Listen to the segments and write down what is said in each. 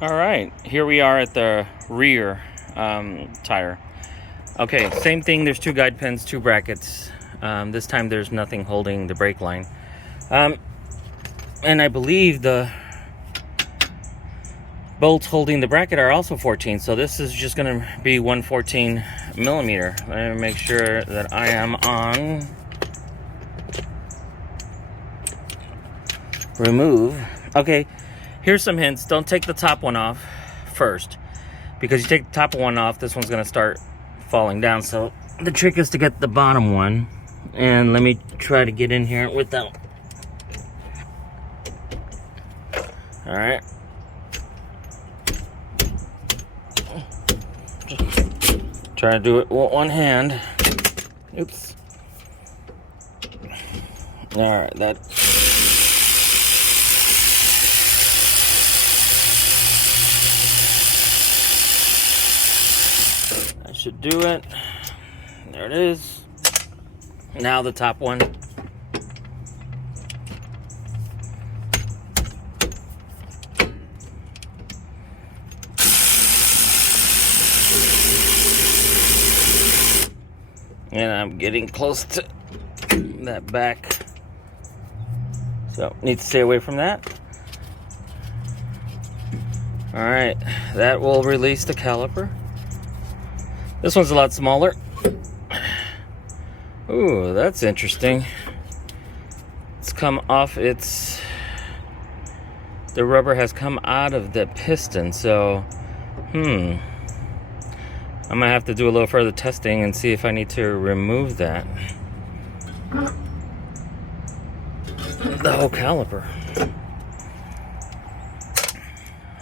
All right, here we are at the rear tire. Okay, same thing. There's two guide pins, two brackets. This time there's nothing holding the brake line. And I believe the bolts holding the bracket are also 14. So this is just going to be 114 millimeter. Let me make sure that I am on remove. Okay, here's some hints. Don't take the top one off first, because you take the top one off, this one's going to start falling down. So the trick is to get the bottom one. And let me try to get in here without. All right. Try to do it with one hand. Oops. All right, that. Should do it. There it is. Now the top one. And I'm getting close to that back. So need to stay away from that. All right, that will release the caliper. This one's a lot smaller. Ooh, that's interesting. It's come off the rubber has come out of the piston, so I'm gonna have to do a little further testing and see if I need to remove that. The whole caliper.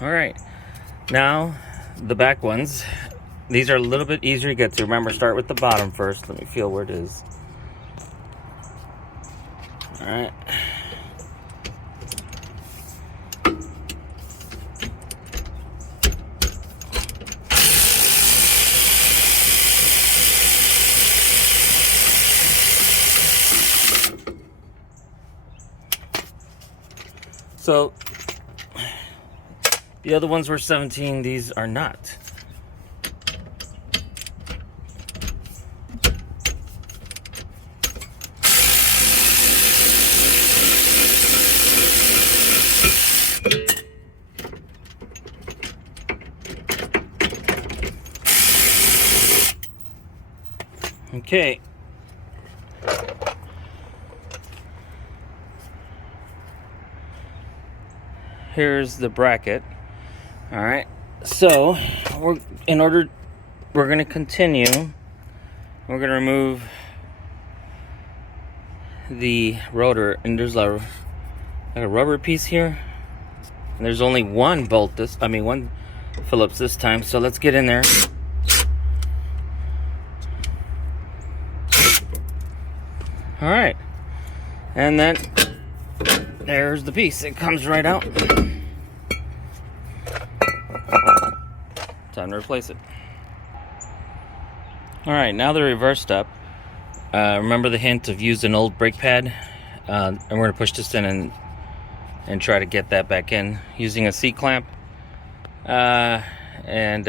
All right, now the back ones. These are a little bit easier to get to. Remember, start with the bottom first. Let me feel where it is. All right. So, the other ones were 17. These are not. Okay. Here's the bracket. All right. So, we're going to continue. We're going to remove the rotor, and there's a rubber piece here. And there's only one one Phillips this time. So let's get in there. All right, and then there's the piece. It comes right out. Time to replace it. All right, now the reverse step. Remember the hint of use an old brake pad, and we're gonna push this in and try to get that back in using a C-clamp. And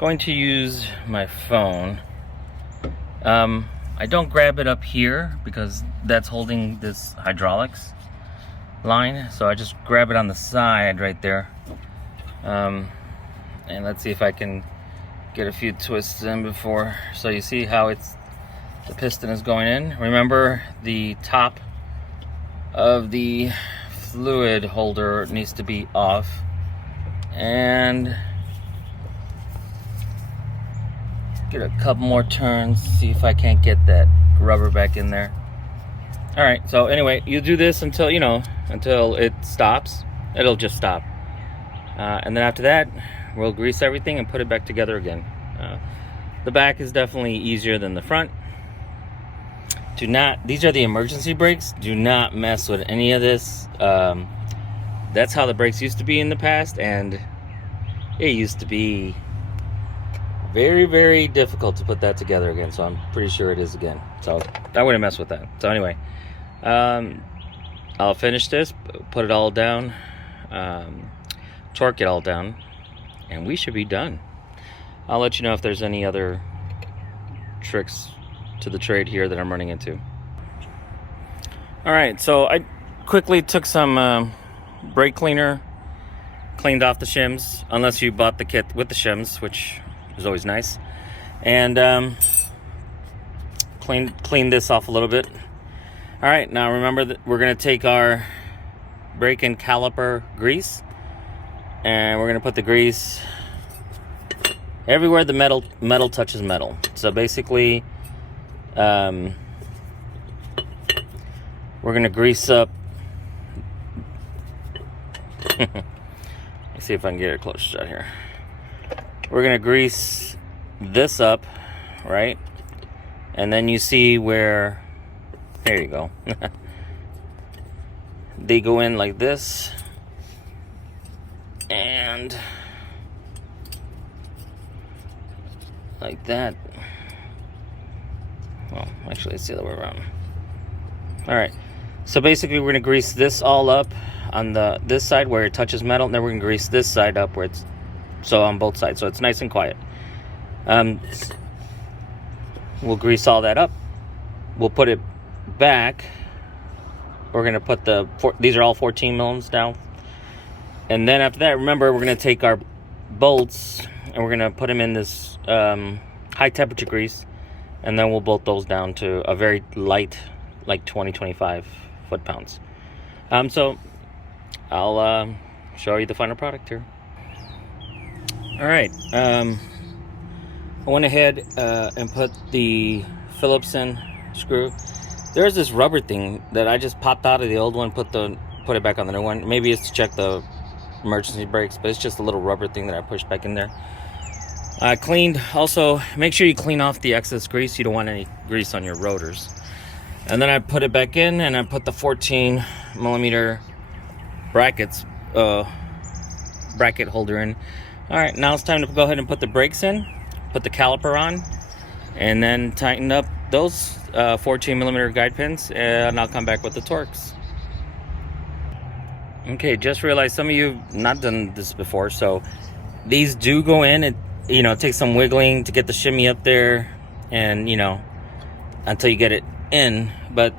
going to use my phone. I don't grab it up here because that's holding this hydraulics line, so I just grab it on the side right there. And let's see if I can get a few twists in before. So you see how the piston is going in. Remember, the top of the fluid holder needs to be off. And get a couple more turns, see if I can't get that rubber back in there. All right, so anyway, you do this until it stops. It'll just stop. And then after that, we'll grease everything and put it back together again. The back is definitely easier than the front. These are the emergency brakes. Do not mess with any of this. That's how the brakes used to be in the past, and it used to be very, very difficult to put that together again, so I'm pretty sure it is again. So I wouldn't mess with that. So anyway, I'll finish this, put it all down, torque it all down, and we should be done. I'll let you know if there's any other tricks to the trade here that I'm running into. Alright, so I quickly took some brake cleaner, cleaned off the shims, unless you bought the kit with the shims, which is always nice, and cleaned this off a little bit. Alright, now remember that we're going to take our brake and caliper grease, and we're going to put the grease everywhere the metal touches metal. So basically, we're going to grease up. Let's see if I can get a close shot here. We're going to grease this up, right? And then you see where, there you go. They go in like this. And like that. Well, actually, it's the other way around. Alright, so basically we're going to grease this all up on this side where it touches metal, and then we're going to grease this side up where it's, so on both sides, so it's nice and quiet. We'll grease all that up. We'll put it back. We're going to put these are all 14 millimeters down. And then after that, remember, we're going to take our bolts and we're going to put them in this high temperature grease, and then we'll bolt those down to a very light, like 20-25 foot-pounds. So I'll show you the final product here. All right, I went ahead and put the Phillips in screw. There's this rubber thing that I just popped out of the old one, put it back on the new one. Maybe it's to check the emergency brakes, but it's just a little rubber thing that I pushed back in there. I cleaned, also make sure you clean off the excess grease. You don't want any grease on your rotors. And then I put it back in, and I put the 14 millimeter bracket holder in. All right, now it's time to go ahead and put the brakes in, put the caliper on, and then tighten up those 14 millimeter guide pins, and I'll come back with the torques. Okay, just realized some of you have not done this before, so these do go in. It takes some wiggling to get the shimmy up there, and until you get it in, but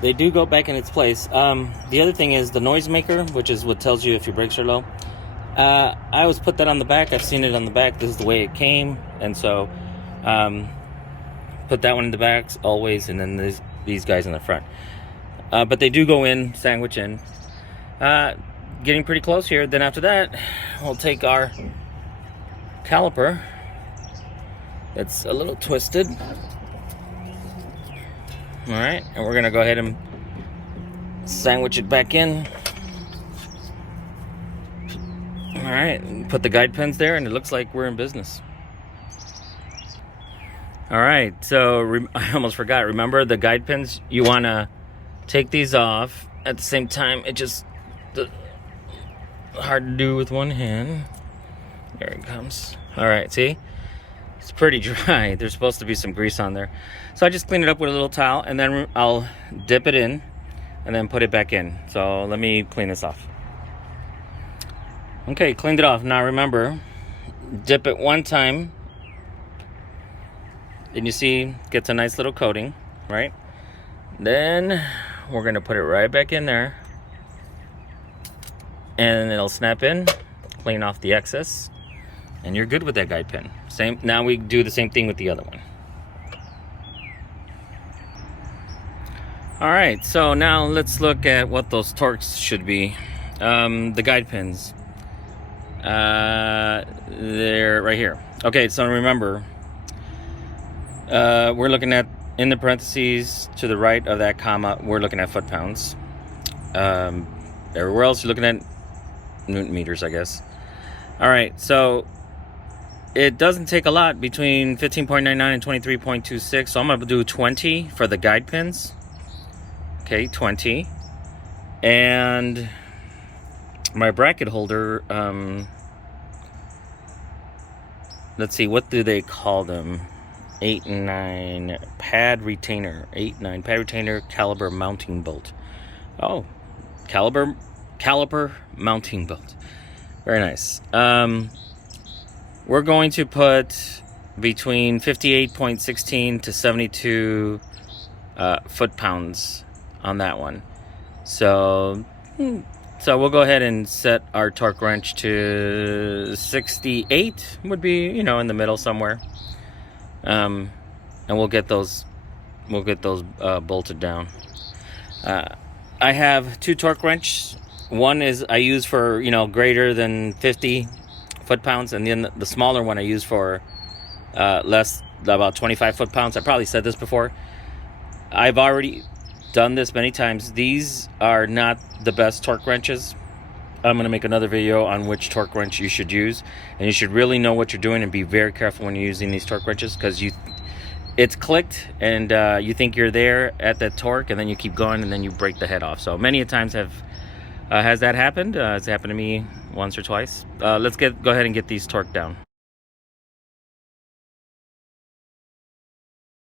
they do go back in its place. The other thing is the noisemaker, which is what tells you if your brakes are low. I always put that on the back. I've seen it on the back. This is the way it came, and so put that one in the back always, and then these guys in the front. But they do go in, sandwich in. Getting pretty close here. Then after that, we'll take our caliper. It's a little twisted. All right, and we're gonna go ahead and sandwich it back in. All right, put the guide pins there, and it looks like we're in business. All right, so I almost forgot. Remember the guide pins? You wanna take these off at the same time. It just hard to do with one hand. There it comes. All right, see? It's pretty dry. There's supposed to be some grease on there. So I just clean it up with a little towel, and then I'll dip it in and then put it back in. So let me clean this off. Okay, cleaned it off. Now remember, dip it one time, and you see, gets a nice little coating, right? Then we're gonna put it right back in there, and it'll snap in, clean off the excess, and you're good with that guide pin. Now we do the same thing with the other one. All right, so now let's look at what those torques should be. The guide pins, they're right here. Okay, so remember, we're looking at, in the parentheses to the right of that comma, we're looking at foot-pounds. Everywhere else you're looking at Newton meters, I guess. All right, so it doesn't take a lot between 15.99 and 23.26, so I'm going to do 20 for the guide pins. Okay, 20. And my bracket holder, let's see, what do they call them? 8 and 9 pad retainer. 8-9 pad retainer caliber mounting bolt. Oh, caliper mounting bolt. Very nice. We're going to put between 58.16 to 72 foot-pounds on that one. So we'll go ahead and set our torque wrench to 68, would be, you know, in the middle somewhere. And we'll get those bolted down. I have two torque wrenches. One is I use for, you know, greater than 50 foot-pounds, and then the smaller one I use for less, about 25 foot-pounds. I probably said this before. I've already done this many times. These are not the best torque wrenches. I'm going to make another video on which torque wrench you should use, and you should really know what you're doing and be very careful when you're using these torque wrenches, because it's clicked and you think you're there at that torque, and then you keep going and then you break the head off. So many a times has that happened. It's happened to me once or twice. Let's go ahead and get these torqued down.